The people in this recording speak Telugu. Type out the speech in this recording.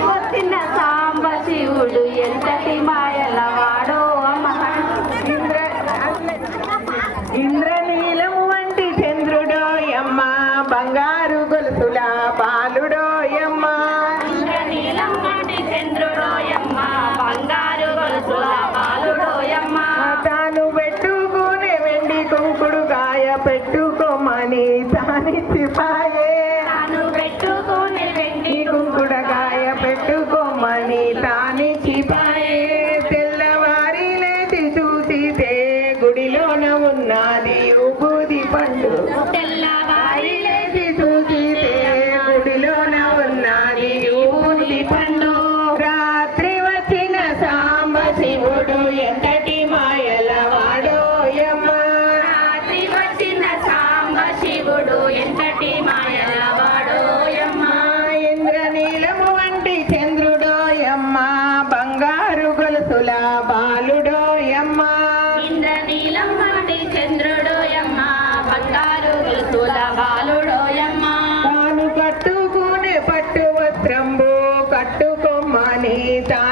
వచ్చిన సాంబ శివుడు ఎంతటి మాయల వాడో అమ్మ. ఇంద్ర ఇంద్రనీలము వంటి చంద్రుడోయమ్మ బంగారు గొలుసుల బాలుడోయమ్మ. నీలం వంటి చంద్రుడోయమ్మ బంగారు గొలుసుల బాలుడోయమ్మ. తాను పెట్టుకునే వెండి కుంకుడు కాయ పెట్టుకోమని తానిచ్చిపాయే తాను చూసితే గుడిలోన ఉన్నది ఉబూది పండు. తెల్లవారి లేచి చూసితే గుడిలోన ఉన్నది ఊది పండు. రాత్రి వచ్చిన సాంబ శివుడు ఎంతటి మాయల వాడోయమ్మ రాత్రి వచ్చిన సాంబ శివుడు ఎంతటి మాయల Manita.